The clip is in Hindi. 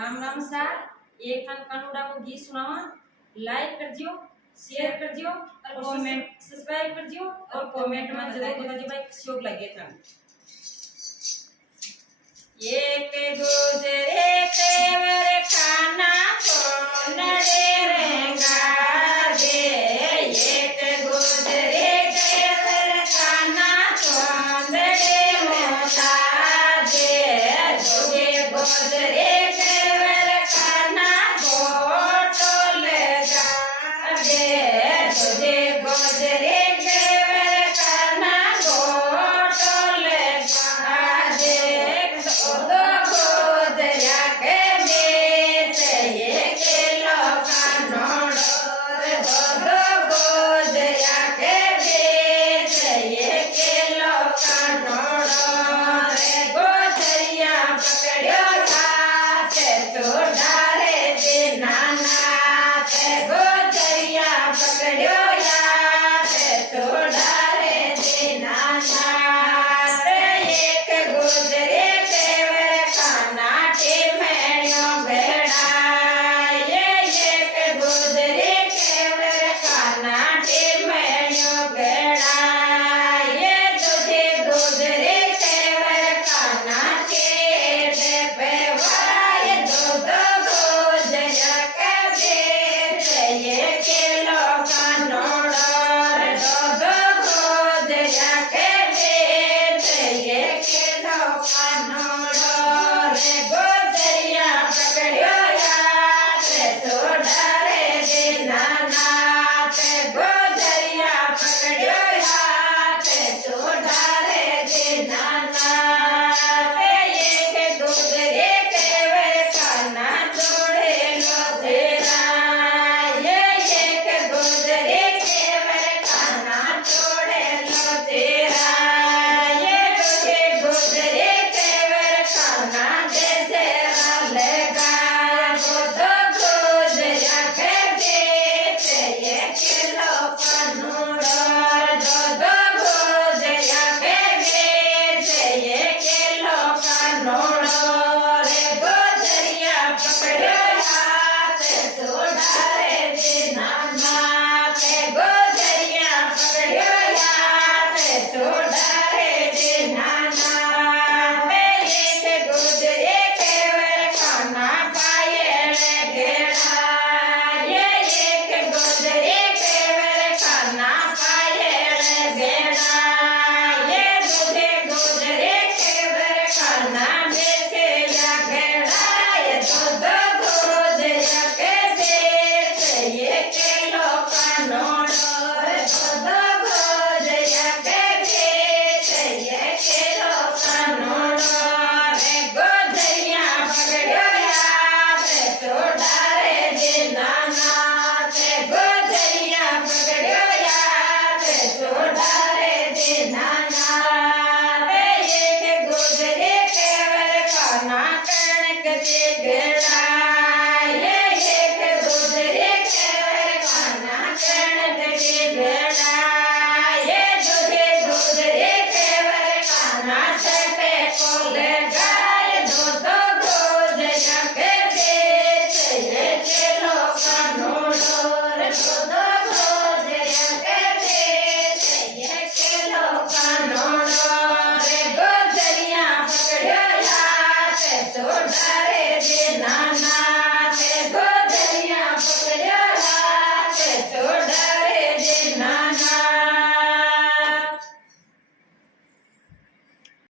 राम राम सार एक खान कानूड़ा को गीत सुनावा। लाइक कर दियो, शेयर कर दियो और कमेंट सब्सक्राइब कर दियो और कमेंट में जरूर बता दियो भाई शौक लगे था। एक गुजरे तेवर खाना को नड़े रेंगा दे, एक गुजरे तेवर खाना को नड़े मोता दे, जोगे गुजरे तेवर खाना को टोले जा दे, जोगे गुजरे तेवर खाना को टोले जा दे। Toda